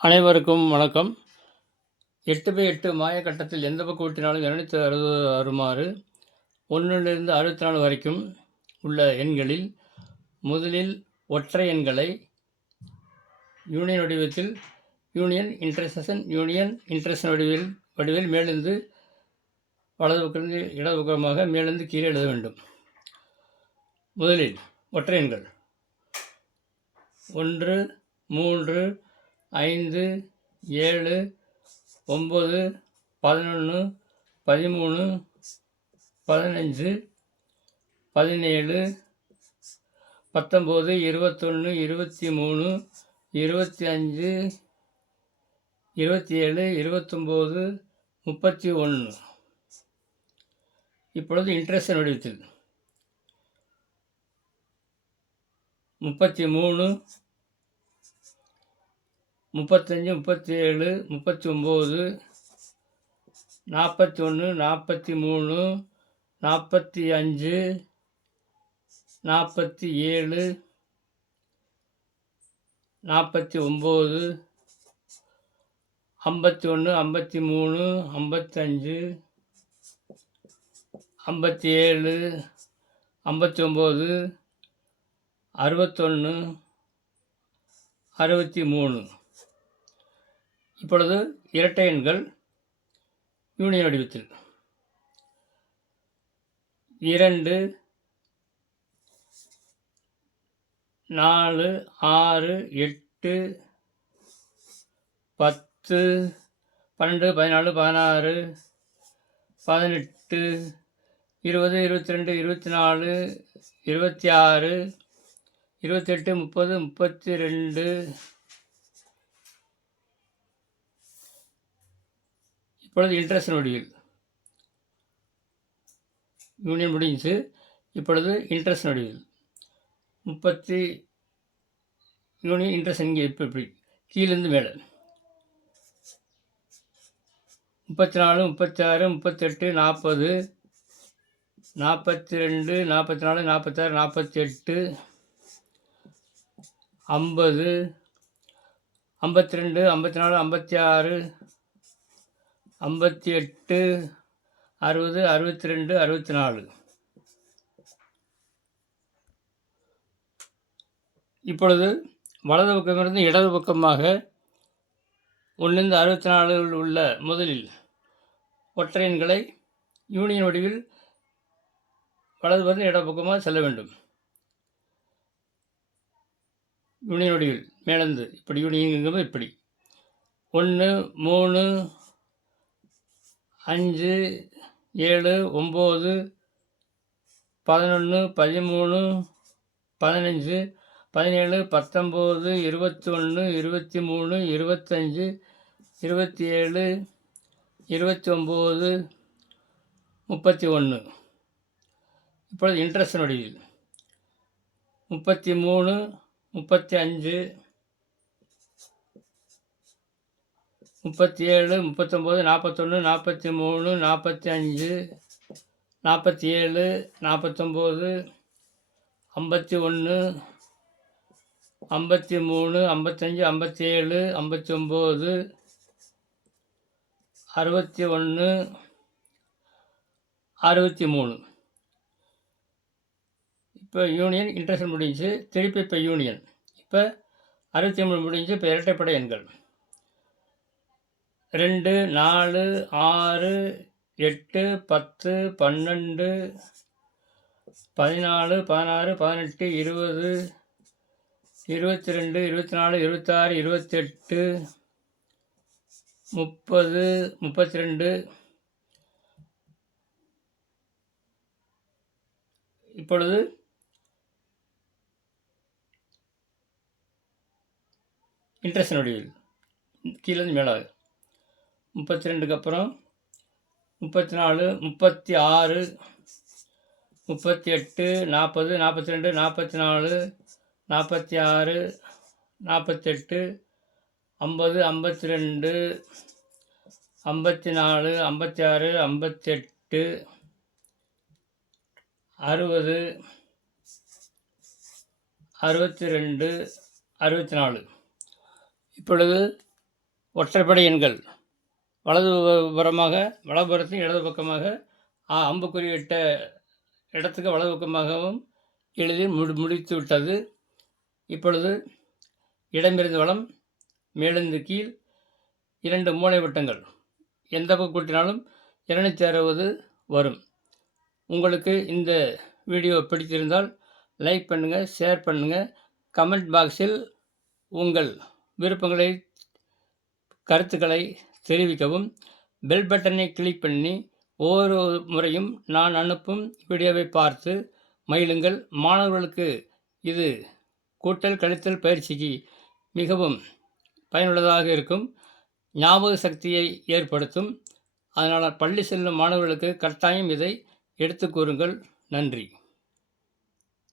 அனைவருக்கும் வணக்கம். 8/8 மாயக்கட்டத்தில் எந்த பக்கம் கூட்டினாலும் 260 வருமாறு 1லிருந்து 64 வரைக்கும் உள்ள எண்களில் முதலில் ஒற்றை எண்களை யூனியன் வடிவத்தில் யூனியன் இன்டர்செக்ஷன் வடிவில் மேலிருந்து வலது பக்கத்திலிருந்து இடது பக்கமாக மேலிருந்து கீழே எழுத வேண்டும். முதலில் ஒற்றை எண்கள் 1, 3, 5, 7, 9, 11, 13, 15, 17, 19, 21, 23, 25, 27, 29, 31. இப்பொழுது இன்டர்செக்ஷன் வடிவத்தில் 33, 35, 37, 39, 41, 43, 45, 47, 49, 51, 53, 55, 57, 59, 61, 63. இப்பொழுது இரட்டை எண்கள் யூனியன் வடிவத்தில் 2, 4, 6, 8, 10, 12, 14, 16, 18, 20, 22, 24, 26, 28, 30, 32. இப்பொழுது இன்டர்செக்ஷன் வடிவில் யூனியன் முடிஞ்சு. இப்பொழுது இன்டர்செக்ஷன் வடிவில் யூனியன் இன்டர்செக்ஷன் இங்கே இப்படி கீழிருந்து மேலே 34, 36, 38, 40, 42, 44, 46, 48, 50, 52, 54, 56, 58, 60, 62, 64. இப்பொழுது வலது பக்கமிருந்து இடது பக்கமாக 1லிருந்து 64 உள்ள முதலில் ஒற்றை எண்களை யூனியன் வடிவில் வலது பக்கம் இடது பக்கமாக செல்ல வேண்டும். யூனியன் வடிவில் மேலிருந்து இப்படி யூனியன் இப்படி 1, 3, 5, 7, 9, 11, 13, 15, 17, 19, 21, 23, 25, 27, 29, 31. இப்பொழுது இன்டர்செக்ஷன் வடிவில் 33, 35, 37, 39, 41, 43, 45, 47, 49, 51, 53, 55, 57, 59, 61, 63. இப்போ யூனியன் இன்டர்செக்ஷன் முடிஞ்சு. திருப்பி இப்போ யூனியன். இப்போ 63 முடிஞ்சு. இப்போ இரட்டைப்படை எண்கள் 2, 4, 6, 8, 10, 12, 14, 16, 18, 20, 22, 24, 26, 28, 30, 32. இப்பொழுது இன்டர்செக்ஷன் வடிவில் கீழேருந்து மேலாக 32க்கு அப்புறம் 34, 36, 38, 40, 42, 44, 46, 48, 50, 52, 54, 56, 58, 60, 62, 64. இப்பொழுது ஒற்றைப்படை எண்கள் வலதுபுறத்தில் இடது பக்கமாக அம்புக்குறியிட்ட இடத்துக்கு வலது பக்கமாகவும் எழுதி முடித்து விட்டது. இப்பொழுது இடமிருந்து வலம், மேலிருந்து கீழ் 2 மூலை வட்டங்கள் எந்த பக்கம் கூட்டினாலும் 260 வரும். உங்களுக்கு இந்த வீடியோ பிடித்திருந்தால் லைக் பண்ணுங்கள், ஷேர் பண்ணுங்கள். கமெண்ட் பாக்ஸில் உங்கள் விருப்பங்களை, கருத்துக்களை தெரிவிக்கவும். பெல் பட்டனை கிளிக் பண்ணி ஒவ்வொரு முறையும் நான் அனுப்பும் வீடியோவை பார்த்து மகிழுங்கள். மாணவர்களுக்கு இது கூட்டல் கழித்தல் பயிற்சிக்கு மிகவும் பயனுள்ளதாக இருக்கும். ஞாபக சக்தியை ஏற்படுத்தும். அதனால் பள்ளி செல்லும் மாணவர்களுக்கு கட்டாயம் இதை எடுத்து கூறுங்கள். நன்றி.